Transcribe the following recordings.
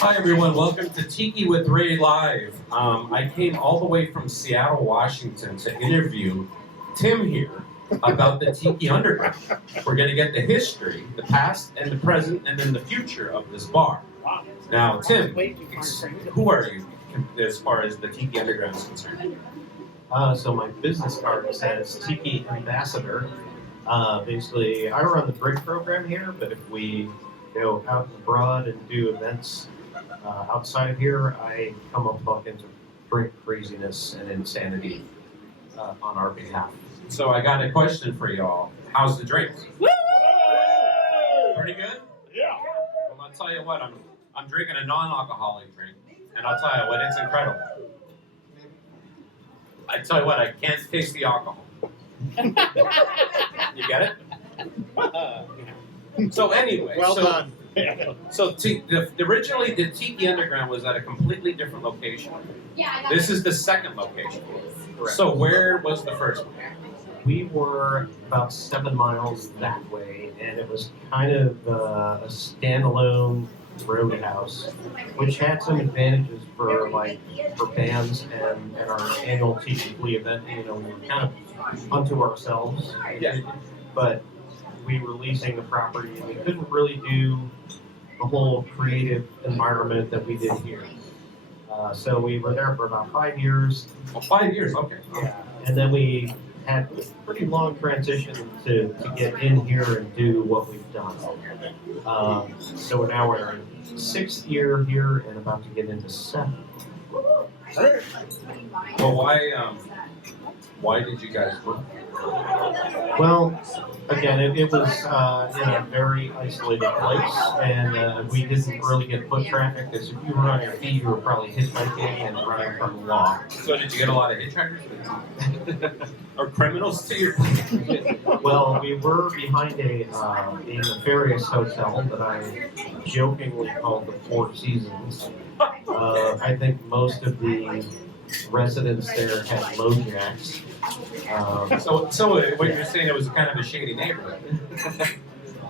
Hi everyone, welcome to Tiki with Ray Live. I came all the way from Seattle, Washington to interview Tim here about the Tiki Underground. We're going to get the history, the past and the present, and then the future of this bar. Now, Tim, who are you as far as the Tiki Underground is concerned? So my business card says Tiki Ambassador. Basically, I run the drink program here, but if we go out abroad and do events outside of here, I come up into drink craziness and insanity on our behalf. So I got a question for y'all. How's the drinks? Woo! Pretty good? Yeah. Well, I'll tell you what, I'm drinking a non-alcoholic drink, and I'll tell you what, it's incredible. I tell you what, I can't taste the alcohol. You get it? So anyway, Well done. So originally the Tiki Underground was at a completely different location. Yeah, This is the second location. Correct. So where was the first one? We were about 7 miles that way, and it was kind of a standalone roadhouse, which had some advantages for bands and our annual Tiki Flea event. You know, we were kind of unto ourselves. Yeah. But we were leasing the property, and we couldn't really do the whole creative environment that we did here. So we were there for about 5 years. Well, 5 years, okay. Yeah. And then we had a pretty long transition to get in here and do what we've done. So now we're in 6th year here and about to get into 7th. Well, why did you guys move? Well, again, it was in a very isolated place, and we didn't really get foot traffic, because if you were on your feet, you were probably hitchhiking and running from the law. So did you get a lot of hitchhikers? Or criminals to your... Well, we were behind a nefarious hotel that I jokingly called the Four Seasons. I think most of the residents there had low jacks. So what you're saying, it was kind of a shady neighborhood.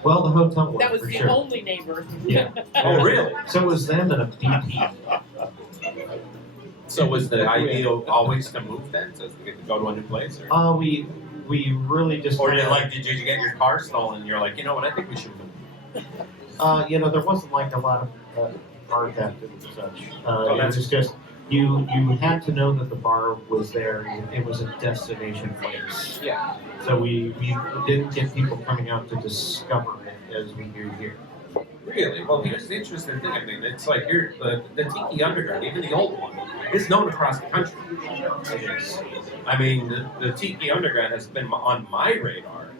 Well, the hotel was, That was for the sure. only neighbor. Yeah. Oh, really? So it was them and a BP. So was the idea always to move then, to go to a new place? Or, We really just. or did you get your car stolen and you're like, you know what, I think we should move? There wasn't like a lot of car theft and such. It that's- was just you had to know that the bar was there. It was a destination place. Yeah. So we didn't get people coming out to discover it as we do here. Really? Well, here's the interesting thing. I mean, it's like here, the Tiki Underground, even the old one, is known across the country. I mean, the Tiki Underground has been on my radar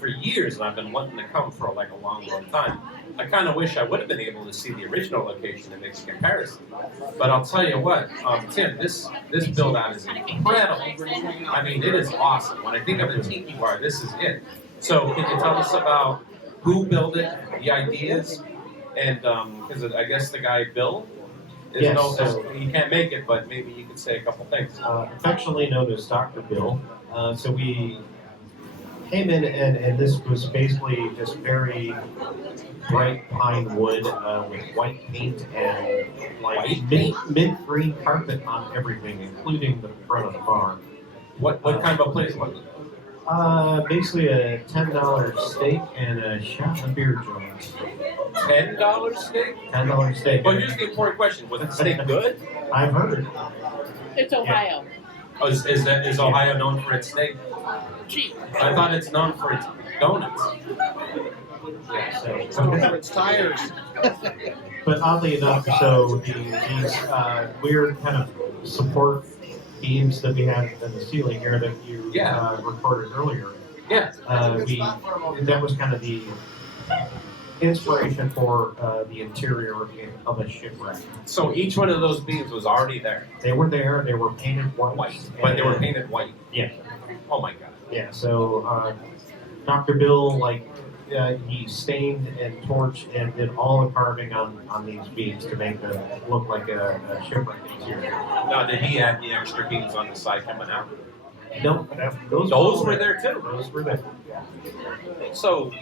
for years, and I've been wanting to come for like a long, long time. I kind of wish I would have been able to see the original location and make a comparison. But I'll tell you what, Tim, this build out is incredible. I mean, it is awesome. When I think of a Tiki bar, this is it. So can you tell us about who built it, the ideas, and because I guess the guy Bill is Yes, he can't make it, but maybe you could say a couple things. Affectionately known as Dr. Bill. So we came in, and this was basically just very bright pine wood with white paint and like mint green carpet on everything, including the front of the bar. What kind of a place was it? Basically a $10 steak and a shot of beer joint. $10 steak? $10 steak. But here's the important question: was the steak good? I've heard. It's Ohio. Oh, is Ohio known for its steak? Cheap. I thought it's known for its donuts. Yeah, For its tires. But oddly enough, so these weird kind of support beams that we have in the ceiling here that you recorded earlier. Yeah. That was kind of the inspiration for the interior of a shipwreck. So each one of those beams was already there. They were there. They were painted white. But they were painted white. Yeah. Oh my God. Yeah. So Dr. Bill, he stained and torched and did all the carving on these beams to make them look like a shipwreck interior. Now, did he add the extra beams on the side coming out? Nope. Those were there too. Those were there. Yeah. So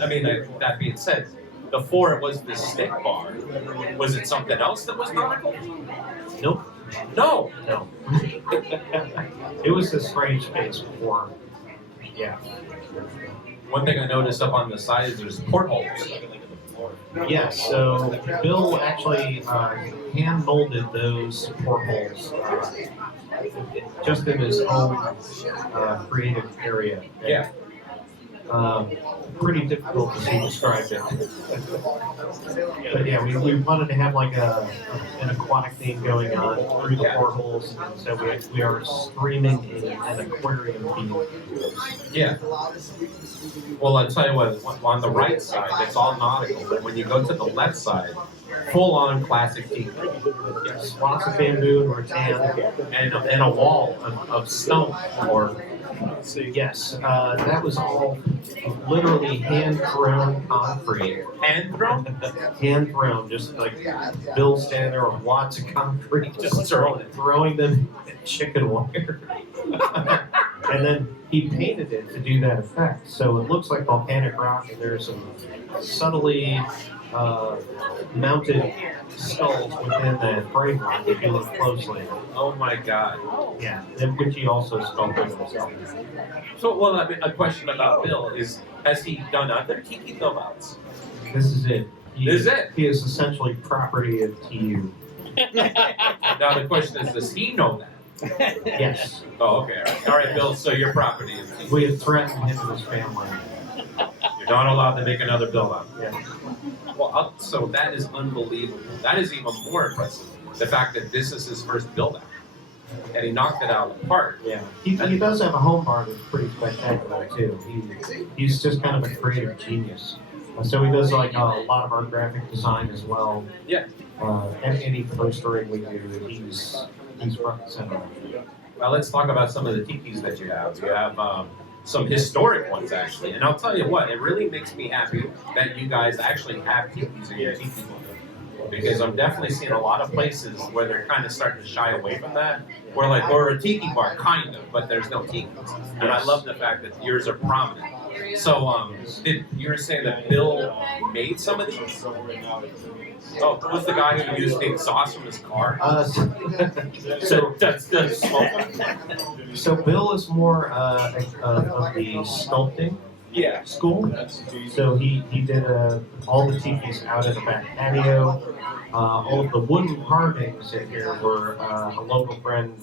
I mean, that being said, before it was the stick bar. Was it something else that was nautical? Nope. No. No. It was a strange space before. Yeah. One thing I noticed up on the side is there's portholes. Yes, so Bill actually hand molded those portholes just in his own creative area. Yeah. Pretty difficult to see described it. But yeah, we wanted to have like an aquatic theme going on through the portholes, and so we are streaming an aquarium theme. Yeah. Well, I'll tell you what, on the right side, it's all nautical, but when you go to the left side, full on classic Tiki. Yes, lots of bamboo and rattan, And a wall of stone or. so yes, that was all literally hand-thrown concrete. Hand thrown? Hand-thrown, just like Bill standing there with lots of concrete, just throwing them at chicken wire. And then he painted it to do that effect. So it looks like volcanic rock, and there's some subtly mounted skulls within that framework if you look closely. Oh my God. Yeah, and which he also sculpted himself. So, well, I mean, a question about Bill is, has he done other Tiki build outs? This is it. This is it? He is essentially property of TU. Now the question is, does he know that? Yes. Oh, okay. All right, Bill, so your property of Tiki. We have threatened him and his family. You're not allowed to make another build out. Yeah. Well, so that is unbelievable. That is even more impressive. The fact that this is his first build out. And he knocked it out of the park. Yeah. He does have a home bar that's pretty spectacular too. He's just kind of a creative genius. So he does like a lot of our graphic design as well. Yeah. Any postering we do, he's front and center. Well, let's talk about some of the tikis that you have. You have some historic ones, actually. And I'll tell you what, it really makes me happy that you guys actually have tikis in your tiki book. Because I'm definitely seeing a lot of places where they're kind of starting to shy away from that. We're like, we're a tiki bar, kind of, but there's no tikis. And I love the fact that yours are prominent. So, you were saying that Bill made some of these? Oh, was the guy who used the exhaust from his car? So that's smoke. So Bill is more of the sculpting school. So he did all the tikis out in the back patio. All of the wooden carvings in here were a local friend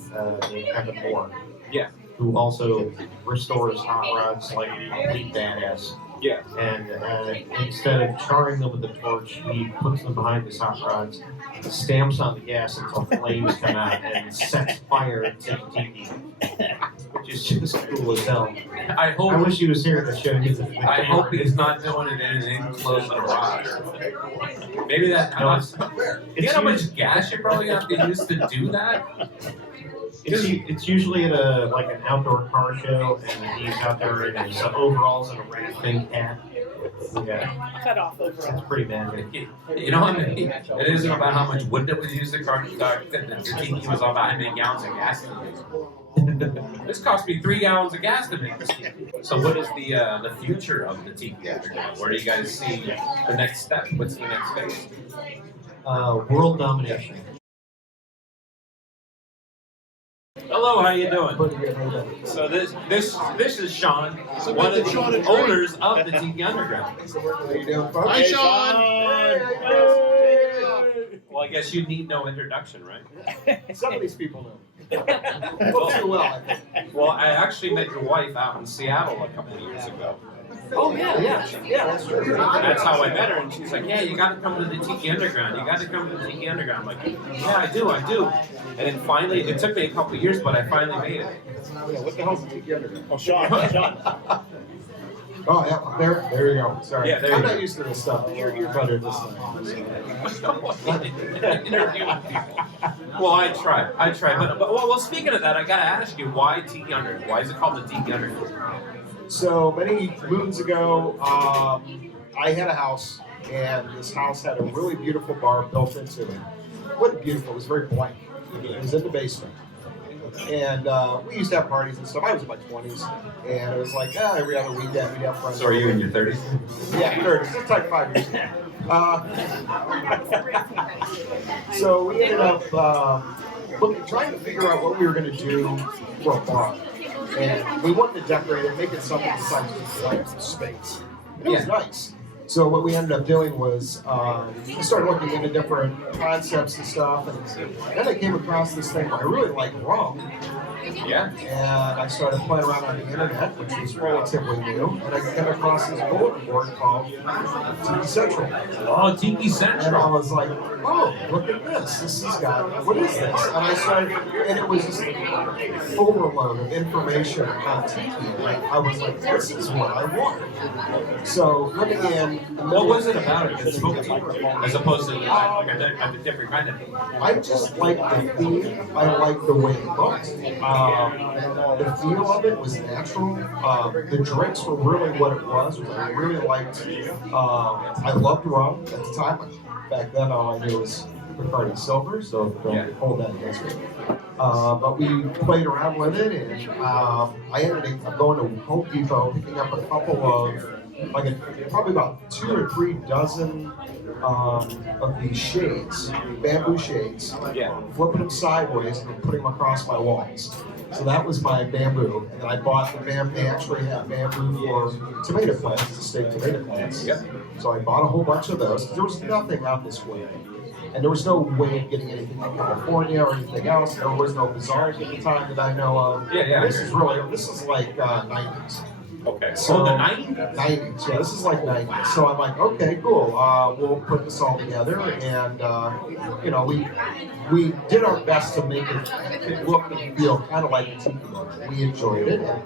named Kevin Moore. Yeah. Who also restores hot rods like a complete badass. Yeah. And instead of charring them with a torch, he puts them behind his hot rods, stamps on the gas until flames come out, and sets fire to the tiki, which is just cool as hell. I wish he was here to show you the I hope he's not doing it in an enclosed garage. Maybe that costs. You know how much gas you're probably gonna have to use to do that? It's usually at an outdoor car show, and he's out there in his overalls and a racing hat. Yeah, Cut off over. it's pretty magic. You know what I mean? It isn't about how much wood that was used to carve the tiki was all about how many gallons of gas to use. This cost me 3 gallons of gas to make this tiki. So what is the future of the tiki underground? Where do you guys see the next step? What's the next phase? World domination. Hello, how you doing? So this is Sean, one of the owners of the Tiki Underground. How you doing, folks? Hi, Sean. Well, I guess you need no introduction, right? Some of these people know. Folks do well, I think. Well, I actually met your wife out in Seattle a couple of years ago. Oh, yeah, that's true. That's how I met her, and she's like, "Yeah, you got to come to the Tiki Underground. You got to come to the Tiki Underground." I'm like, "Yeah, I do." And then finally, it took me a couple of years, but I finally made it. Yeah, what the hell's the Tiki Underground? Oh, Sean. Oh, yeah, there you go. Sorry. Yeah, there I'm you not go. used to this stuff. You're better at this stuff. Interviewing people. Well, I try. But well, speaking of that, I got to ask you, why Tiki Underground? Why is it called the Tiki Underground? So many moons ago, I had a house, and this house had a really beautiful bar built into it. It wasn't beautiful, it was very blank. It was in the basement. And we used to have parties and stuff. I was in my 20s, and it was like, every other weekend we'd have friends. So are you in your 30s? Yeah, 30s. It's like 5 years ago. So we ended up trying to figure out what we were going to do for a bar. And we wanted to decorate it, make it something besides just like space. And it was nice. So what we ended up doing was we started looking into different concepts and stuff. And then I came across this thing I really like rum. Yeah. And I started playing around on the internet, which was relatively new. And I came across this bulletin board called Tiki Central. Oh, Tiki And I Central. was like, oh, look at this. This has got, what is this? And I started, and it was just an overload of information on Tiki. And I was like, this is what I want. So looking in. What was it about it that spoke to you, as opposed to like a different kind of thing? I just like the theme. I like the way it looked. The feel of it was natural. The drinks were really what it was. I really liked. I loved rum at the time. Back then, all I knew was Bacardi Silver, so don't hold that against me. But we played around with it, and I ended up going to Home Depot, picking up a couple of, probably about 2 or 3 dozen of these shades, bamboo shades, flipping them sideways and putting them across my walls. So that was my bamboo, and I bought the bamboo. They actually have bamboo for tomato plants, the state tomato plants. Yep. So I bought a whole bunch of those. There was nothing out this way. And there was no way of getting anything from California or anything else. There was no bazaars at the time that I know of. This is like 90s. Okay. So the 90s? 90s, yeah, this is like 90s. So I'm like, okay, cool. We'll put this all together, and we did our best to make it look and feel kind of like a tiki bar. We enjoyed it, and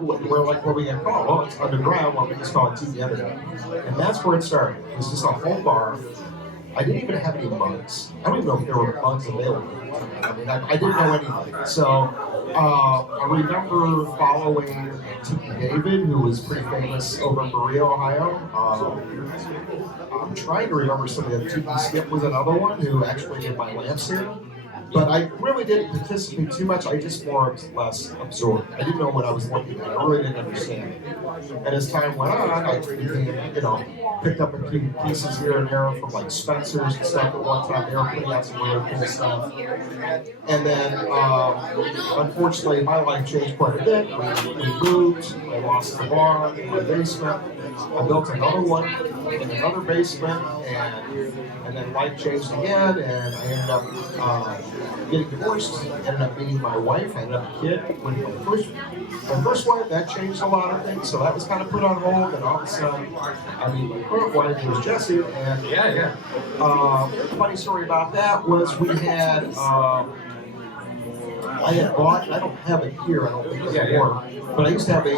we're like, what are we gonna call it? Well, it's underground. Well, we just call it Tiki Underground, and that's where it started. It was just a whole bar. I didn't even have any mugs. I don't even know if there were mugs available. I mean, I didn't know anything. So I remember following Tiki David, who was pretty famous over in Berea, Ohio. I'm trying to remember some of the Tiki Skip was another one who actually did my lamps here. But I really didn't participate too much. I just more or less absorbed. I didn't know what I was looking at. I really didn't understand it. And as time went on, I became, picked up a few pieces here and there from like Spencer's and stuff. At one time, they were putting out some really cool stuff. And then, unfortunately, my life changed quite a bit. We moved. I lost the bar in my basement. I built another one in another basement, and then life changed again, and I ended up getting divorced. Ended up meeting my wife. I ended up a kid. Went from my first wife, that changed a lot of things, so that was kind of put on hold. And all of a sudden, I mean, my current wife was Jessie, and funny story about that was we had. I had bought, I don't have it here, I don't think anymore, but I used to have a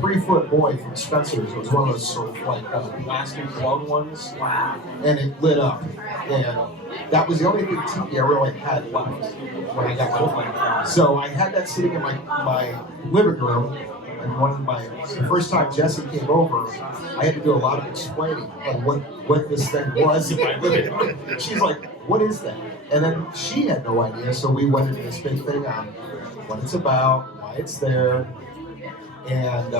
3-foot boy from Spencer's. It was one of those sort of plastic glove ones. Wow. And it lit up. And that was the only thing Tiki I really had left when I got home. So I had that sitting in my living room. And the first time Jessie came over, I had to do a lot of explaining on what this thing was in my living room. She's like, what is that? And then she had no idea, so we went into this big thing on what it's about, why it's there, and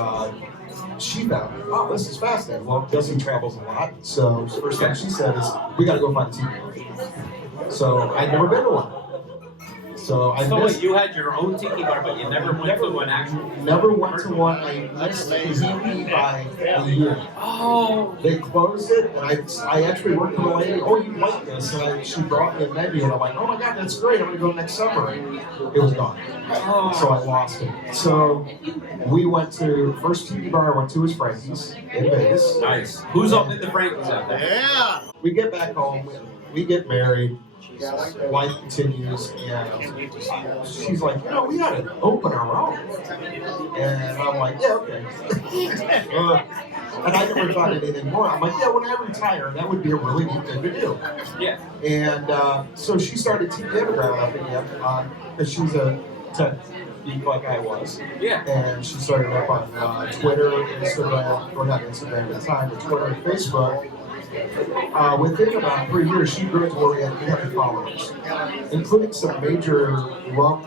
she found it. Oh, this is fascinating. Well, Jessie travels a lot, so the first thing she said is, we got to go find a tiki bar. So I'd never been to one. So wait, you had your own tiki bar, but you never went to one actual? Never went to one. I missed Tiki by a year. Oh. They closed it, and I actually worked with a lady. Oh, you like this? And she brought me a menu, and I'm like, oh my god, that's great. I'm gonna go next summer. It was gone. Oh. So I lost it. So we went to first tiki bar I went to was Frankie's in Vegas. Nice. Who's up in the Frankie's out there? Yeah. We get back home. We get married. Life continues, and she's like, we ought to open our own. And I'm like, yeah, okay. And I never thought anything more. I'm like, yeah, when I retire, that would be a really neat thing to do. Yeah. And so she started Tiki Underground up again, because she's a tech geek like I was. Yeah. And she started up on Twitter, Instagram, or not Instagram at the time, but Twitter and Facebook. Within about 3 years, she grew to where we had 300 followers, including some major rum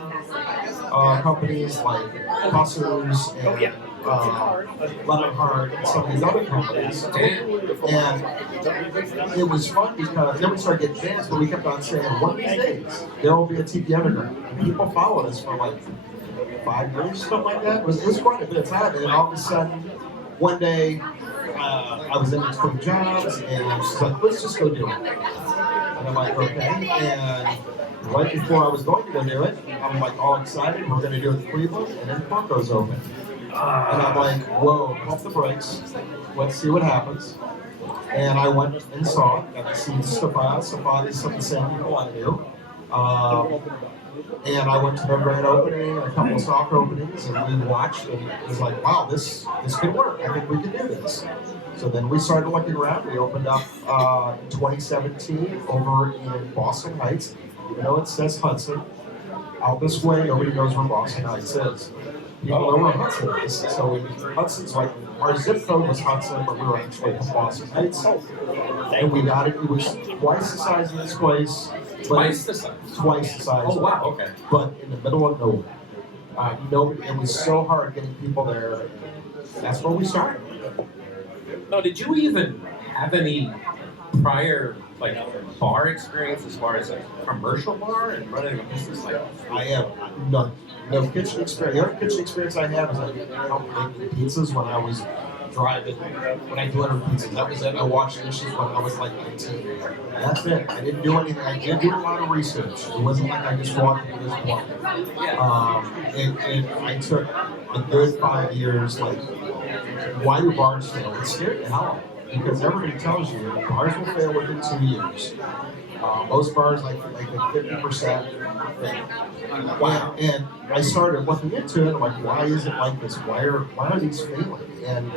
companies like Bussers and Lemon Hard, and some of these other companies. And it was fun because then we started getting fans, but we kept on saying, one of these days, there will be a Tiki Underground. And people followed us for like 5 years, something like that. It was quite a bit of time. And then all of a sudden, one day, I was in between jobs, and she's like, let's just go do it. And I'm like, okay. And right before I was going to go do it, I'm like all excited. We're going to do it in Cleveland, and then Funko's open. And I'm like, whoa, pump the brakes. Let's see what happens. And I went and saw it. Got to see Stefan. Stefan is some of the same people I knew. And I went to the grand opening, a couple of soft openings, and we watched, and it was like, wow, this could work. I think we can do this. So then we started looking around. We opened up in 2017 over in Boston Heights. Even though it says Hudson, out this way, nobody knows where Boston Heights is. People know where Hudson is. So Hudson's like, our zip code was Hudson, but we were actually in Boston Heights. And we got it. It was twice the size of this place. Twice the size? Twice the size. Oh, wow, okay. But in the middle of nowhere. Nobody, it was so hard getting people there. That's where we started. Now, did you even have any prior bar experience as far as a commercial bar and running a business like that? I have none. No kitchen experience. The only kitchen experience I have is I helped make pizzas when I was driving, when I delivered pizzas. That was it. I washed dishes when I was like 19. That's it. I didn't do anything. I did do a lot of research. It wasn't like I just walked into this one. And I took a good 5 years, why do bars fail? It scared the hell out of me. Because everybody tells you bars will fail within 2 years. Most bars like a 50%. Wow. And I started looking into it. I'm like, why is it like this? Why are these failing? And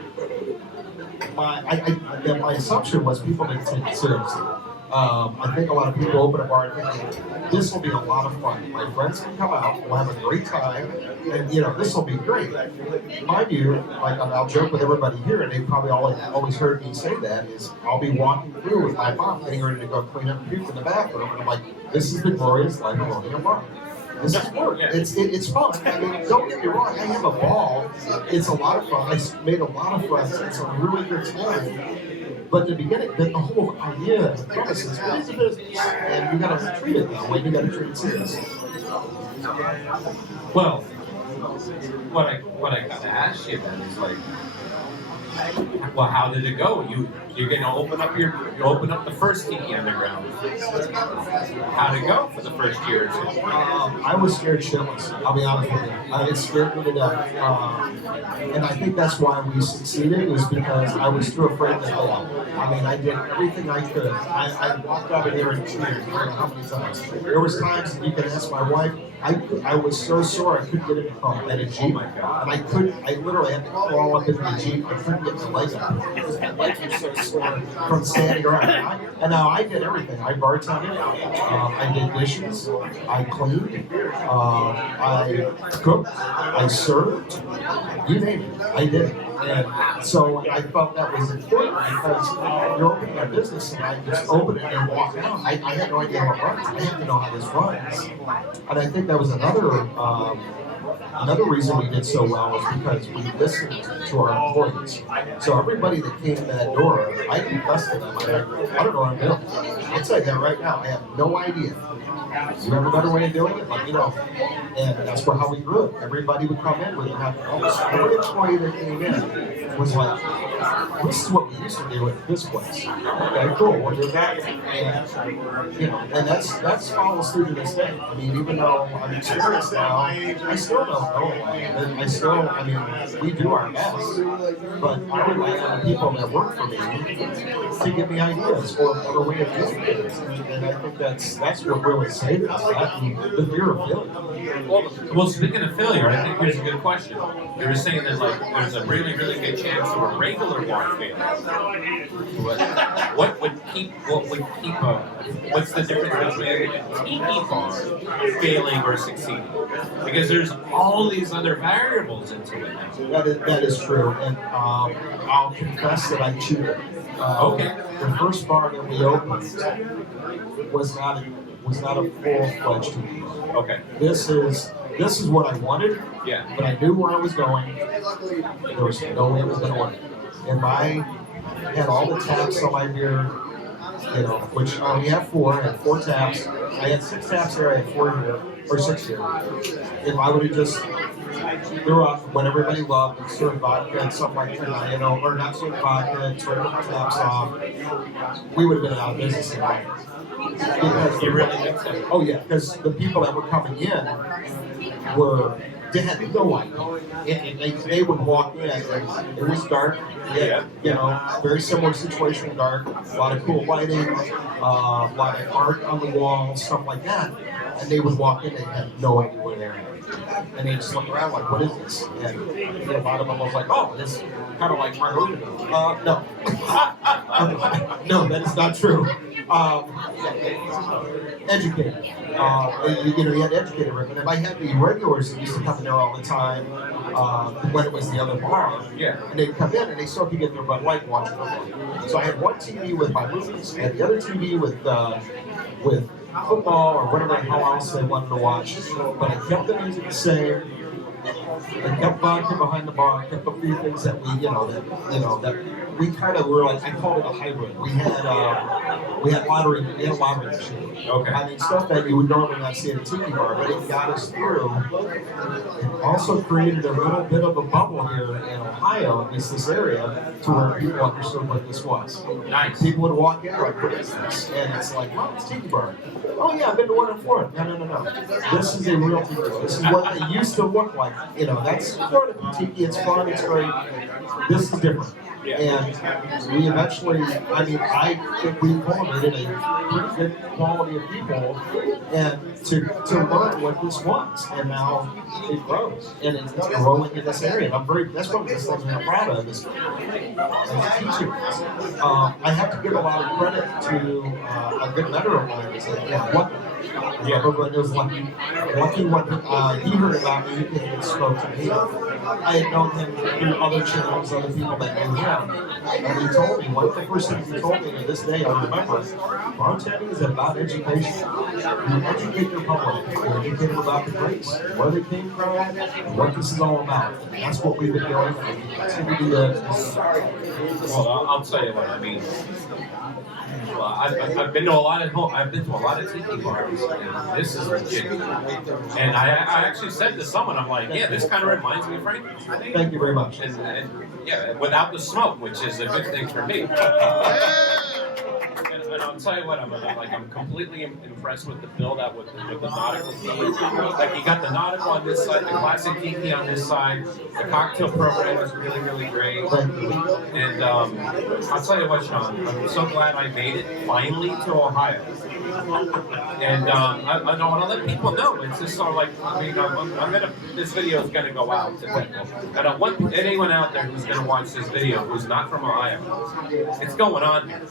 my assumption was people didn't take it seriously. I think a lot of people open a bar thinking this will be a lot of fun. My friends can come out, we'll have a great time, and this will be great. Mind you, I'll joke with everybody here, and they probably always heard me say that, is I'll be walking through with my mom getting ready to go clean up puke in the bathroom, and I'm like, this is the glorious life of owning a bar. This is work. It's fun. I mean, don't get me wrong, I have a ball. It's a lot of fun. I made a lot of friends. It's a really good time. But in the beginning, the whole idea of the premise is, what is a business? And you got to treat it that way. You got to treat it seriously. Well, what I got to ask you then is well, how did it go? You're going to open up the first Tiki Underground. How'd it go for the first year or two? I was scared shitless. I'll be honest with you. It scared me to death. And I think that's why we succeeded, is because I was too afraid to fail. I mean, I did everything I could. I walked out of there in tears. I don't know how many times. There was times, and you can ask my wife, I was so sore I couldn't get in the car. I had a Jeep. Oh my God. And I literally had to crawl up into the Jeep. I couldn't get my legs up because my legs were so sore from standing around. And now I did everything. I bartended. I did dishes. I cleaned. I cooked. I served. You name it. I did it. And so I felt that was important because you're opening a business and I just open it and walk out. I had no idea how it runs. I had to know how this runs. And I think that was another reason we did so well was because we listened to our employees. So everybody that came in that door, I confessed to them. I don't know what I'm doing. I'll tell you that right now. I have no idea. You have a better way of doing it? Let me know. And that's how we grew it. Everybody would come in with almost every employee that came in was like, this is what we used to do at this place. Okay, cool. We'll do that. And that's follows through to this day. I mean, even though I'm experienced now, I still don't know. We do our best. But I rely on the people that work for me to give me ideas or a way of doing things. And I think that's what really saved us. The fear of failure. Well, speaking of failure, I think here's a good question. You were saying that there's a really, really good chance of a regular bar failing. What's the difference between a Tiki bar failing or succeeding? Because there's all these other variables into it now. That is true, and I'll confess that I cheated. Okay. The first bar that we opened was not a full-fledged Tiki bar. Okay. This is this is what I wanted, Yeah. but I knew where I was going. There was no way it was going to work. And I had all the taps on my beer, you know, which I only have 4. I had 4 taps. I had 6 taps here. I had 4 here, or 6 here. If I would have just threw up what everybody loved and served vodka and stuff like that, you know, or not served vodka and turned the taps off, we would have been out of business in a minute. Because You really think so? oh yeah, because the people that were coming in they had no idea. And they would walk in, and it was dark. Yeah, you know, very similar situation, dark. A lot of cool lighting, a lot of art on the walls, stuff like that. And they would walk in, and they had no idea where they were. And they just looked around like, what is this? And a lot of them was like, oh, this kind of like margarita. No. No, that is not true. Educated. You know, you had educated Rick. And I had the regulars that used to come in there all the time when it was the other bar. Yeah. And they'd come in and they still could get their Bud Light watching football. So I had one TV with my movies, I had the other TV with football or whatever the hell else they wanted to watch. But I kept the music the same. I kept vodka behind the bar. I kept a few things that we, that we kind of were like. I called it a hybrid. We had a lottery machine. Okay. I mean, stuff that you would normally not see at a tiki bar, but it got us through. It also created a little bit of a bubble here in Ohio, at least this area, to where people understood what this was. Nice. People would walk in like, what is this? And it's like, well, it's tiki bar. Oh yeah, I've been to one in Florida. No. This is a real tiki bar. This is what they used to look like. You know, that's Florida tiki. It's fun. It's great. This is different. And we eventually, I mean, I think we cultivated a pretty good quality of people and to learn what this was. And now it grows. And it's growing in this area. And that's one of the things I'm proud of is teaching. I have to give a lot of credit to a good mentor of mine. Everyone knows Lucky. Lucky, when he heard about me, he came and spoke to me. I had known him through other channels, other people that knew him. And he told me, one of the first things he told me to this day, I remember, bartending is about education. You educate your public. You educate them about the drinks, where they came from, what this is all about. And that's what we've been doing. And we continue to do that. Well, I'll tell you what I mean. Well, I've been to a lot of tiki bars, and this is legit. And I actually said to someone, I'm like, yeah, this kind of reminds me of Frank. Thank you very much. And yeah, without the smoke, which is a good thing for me. And I'll tell you what, I'm completely impressed with the build out with the nautical theme. Like you got the nautical on this side, the classic tiki on this side. The cocktail program is really, really great. And I'll tell you what, Sean, I'm so glad I made it finally to Ohio. And I want to let people know. It's just sort of like, I mean, this video is gonna go out to people. I don't want anyone out there who's gonna watch this video who's not from Ohio. It's going on here.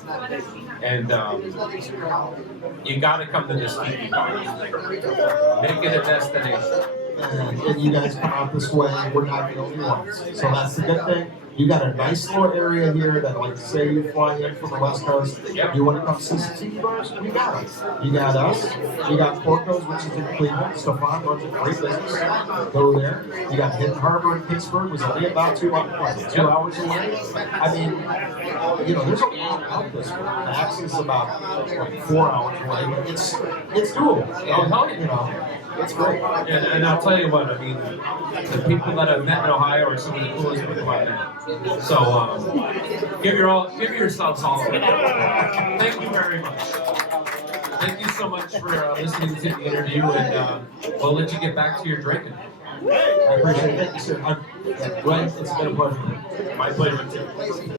And you got to come to this tiki bar. Make it a destination. And you guys come out this way, we're not the only ones. So that's the good thing. You got a nice little area here that, like, say you fly in from the West Coast, you want to come see some tiki bars, we got it. You got us, you got Porco's, which is in Cleveland. Stefan runs a great business. Go there. You got Hidden Harbor in Pittsburgh, was only about 2 hours away. I mean, you know, there's a lot out this way. Max is about 4 hours away, but it's doable. And, you know, it's great. And I'll tell you what, I mean, the people that I've met in Ohio are some of the coolest people I've met. So give yourselves all a round. Thank you very much. Thank you so much for listening to the interview, and we'll let you get back to your drinking. I appreciate it. Thank you, sir. Glenn, it's been a pleasure. My pleasure too.